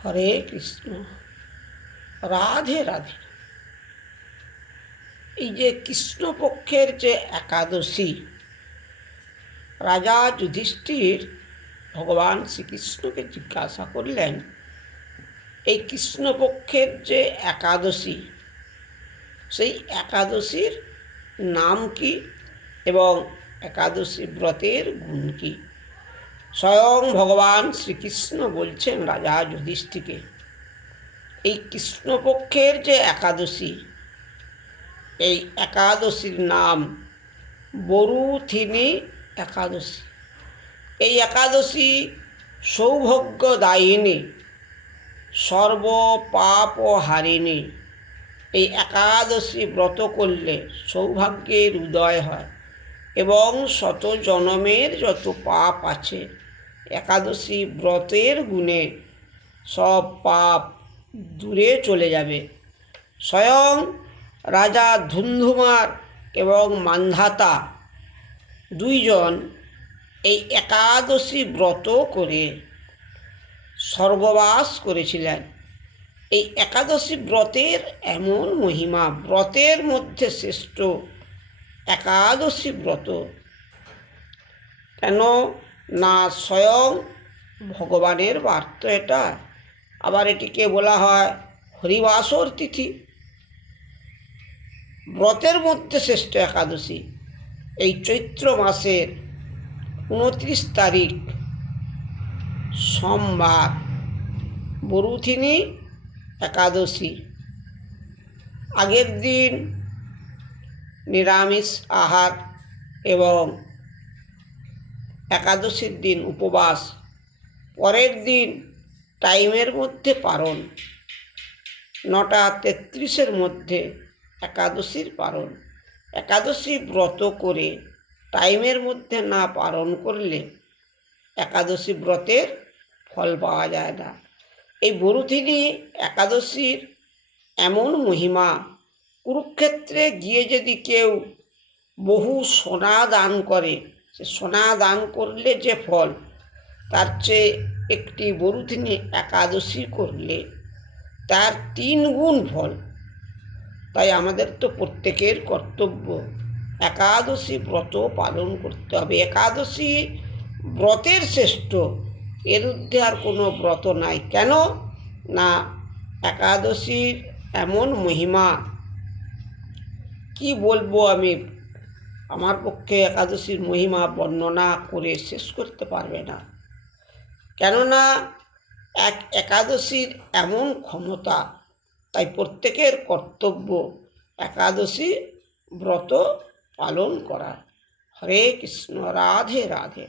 হরে কৃষ্ণ, রাধে রাধে। এই যে কৃষ্ণপক্ষের যে একাদশী, রাজা যুধিষ্ঠির ভগবান শ্রীকৃষ্ণকে জিজ্ঞাসা করলেন, এই কৃষ্ণপক্ষের যে একাদশী, সেই একাদশীর নাম কি এবং একাদশী ব্রতের গুণ কি? স্বয়ং ভগবান শ্রীকৃষ্ণ বলছেন রাজা যুধিষ্ঠিরকে, এই কৃষ্ণপক্ষের যে একাদশী, এই একাদশীর নাম বরুথিনী একাদশী। এই একাদশী সৌভাগ্যদায়িনী, সর্বপাপ হারিণী। এই একাদশী ব্রত করলে সৌভাগ্যের উদয় হয় এবং শত জনমের যত পাপ আছে একাদশী ব্রতের গুণে সব পাপ দূরে চলে যাবে। স্বয়ং রাজা ধুন্ধুমার এবং মান্ধাতা দুইজন এই একাদশী ব্রত করে স্বর্গবাস করেছিলেন। এই একাদশী ব্রতের এমন মহিমা, ব্রতের মধ্যে শ্রেষ্ঠ একাদশী ব্রত। কেন না স্বয়ং ভগবানের বার্তা এটা। আবার এটিকে বলা হয় হরিবাসর তিথি। ব্রতের মধ্যে শ্রেষ্ঠ একাদশী এই চৈত্র মাসের 29 তারিখ সোমবার বরুথিনী একাদশী। আগের দিন নিরামিষ আহার এবং একাদশীর দিন উপবাস, পরের দিন টাইমের মধ্যে পারণ, 9:33 মধ্যে একাদশীর পারণ। একাদশী ব্রত করে টাইমের মধ্যে না পালন করলে একাদশী ব্রতের ফল পাওয়া যায় না। এই বরুথিনী একাদশীর এমন মহিমা, কুরুক্ষেত্রে গিয়ে যদি কেউ বহু সোনা দান করে, সে সোনা দান করলে যে ফল, তার চেয়ে একটি বরুথিনী একাদশী করলে তার 3 গুণ ফল। তাই আমাদের তো প্রত্যেকের কর্তব্য একাদশী ব্রত পালন করতে হবে। একাদশী ব্রতের শ্রেষ্ঠ, এর ঊর্ধ্বে আর কোনো ব্রত নাই। কেন না একাদশীর এমন মহিমা কি বলবো আমি, আমার পক্ষে একাদশীর মহিমা বর্ণনা করে শেষ করতে পারবে না। কেননা একাদশীর এমন ক্ষমতা, তাই প্রত্যেকের কর্তব্য একাদশী ব্রত পালন করা। হরে কৃষ্ণ, রাধে রাধে।